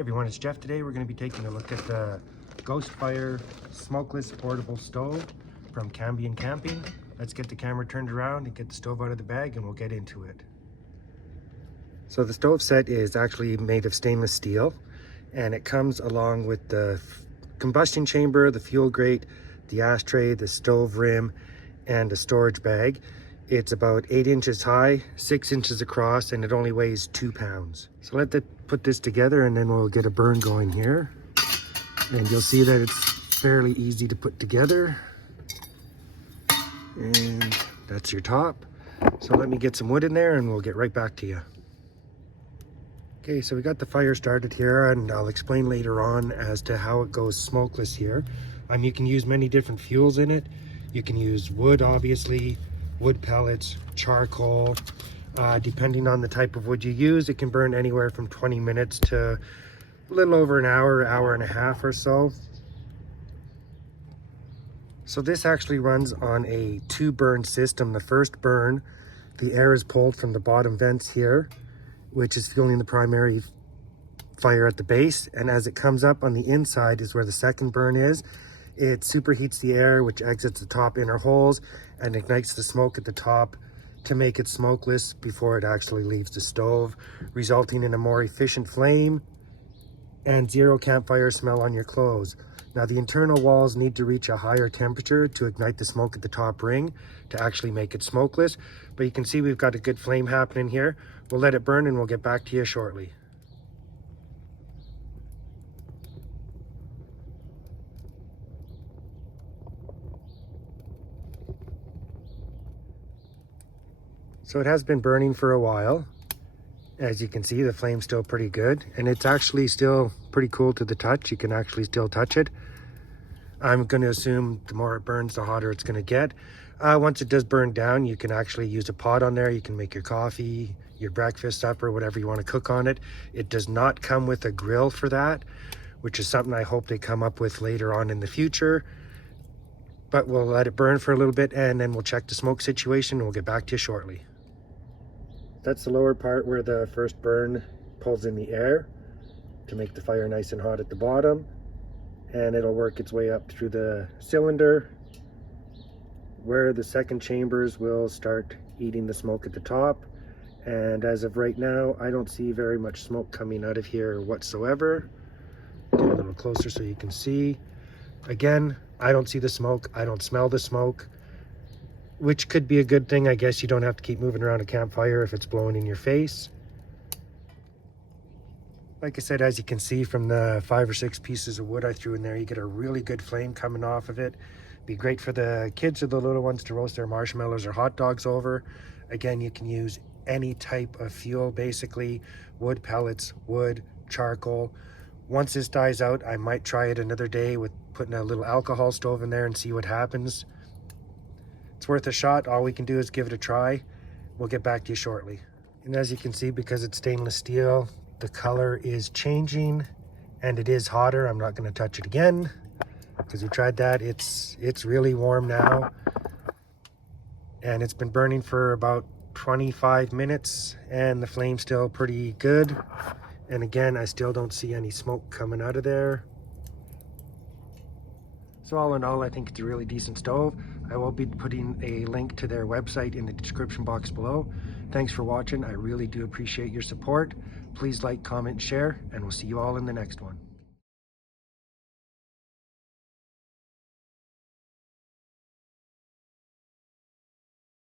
Everyone, it's Jeff. Today we're going to be taking a look at the GhostFire Smokeless Portable Stove from Cambian Camping. Let's get the camera turned around and get the stove out of the bag and we'll get into it. So the stove set is actually made of stainless steel, and it comes along with the combustion chamber, the fuel grate, the ashtray, the stove rim, and a storage bag. It's about 8 inches high, 6 inches across, and it only weighs 2 pounds. So let's put this together and then we'll get a burn going here. And you'll see that it's fairly easy to put together. And that's your top. So let me get some wood in there and we'll get right back to you. Okay, so we got the fire started here, and I'll explain later on as to how it goes smokeless here. You can use many different fuels in it. You can use wood, obviously, wood pellets, charcoal. Depending on the type of wood you use, it can burn anywhere from 20 minutes to a little over an hour, hour and a half or so. So this actually runs on a 2-burn system. The first burn, the air is pulled from the bottom vents here, which is fueling the primary fire at the base. And as it comes up on the inside is where the second burn is. It superheats the air, which exits the top inner holes and ignites the smoke at the top to make it smokeless before it actually leaves the stove, resulting in a more efficient flame and zero campfire smell on your clothes. Now, the internal walls need to reach a higher temperature to ignite the smoke at the top ring to actually make it smokeless. But you can see we've got a good flame happening here. We'll let it burn and we'll get back to you shortly. So it has been burning for a while. As you can see, the flame's still pretty good, and it's actually still pretty cool to the touch. You can actually still touch it. I'm going to assume the more it burns, the hotter it's going to get. Once it does burn down, you can actually use a pot on there. You can make your coffee, your breakfast, supper, whatever you want to cook on it. It does not come with a grill for that, which is something I hope they come up with later on in the future. But we'll let it burn for a little bit and then we'll check the smoke situation and we'll get back to you shortly. That's the lower part where the first burn pulls in the air to make the fire nice and hot at the bottom. And it'll work its way up through the cylinder where the second chambers will start eating the smoke at the top. And as of right now, I don't see very much smoke coming out of here whatsoever. Get a little closer so you can see. Again, I don't see the smoke. I don't smell the smoke, which could be a good thing. I guess you don't have to keep moving around a campfire if it's blowing in your face. Like I said, as you can see from the 5 or 6 pieces of wood I threw in there, you get a really good flame coming off of it. Be great for the kids or the little ones to roast their marshmallows or hot dogs over. Again, you can use any type of fuel, basically wood pellets, wood, charcoal. Once this dies out, I might try it another day with putting a little alcohol stove in there and see what happens. It's worth a shot. All we can do is give it a try. We'll get back to you shortly. And as you can see, because it's stainless steel, the color is changing and it is hotter. I'm not going to touch it again because we tried that. It's really warm now, and it's been burning for about 25 minutes and the flame's still pretty good. And again, I still don't see any smoke coming out of there. So all in all, I think it's a really decent stove. I will be putting a link to their website in the description box below. Thanks for watching. I really do appreciate your support. Please like, comment, share, and we'll see you all in the next one.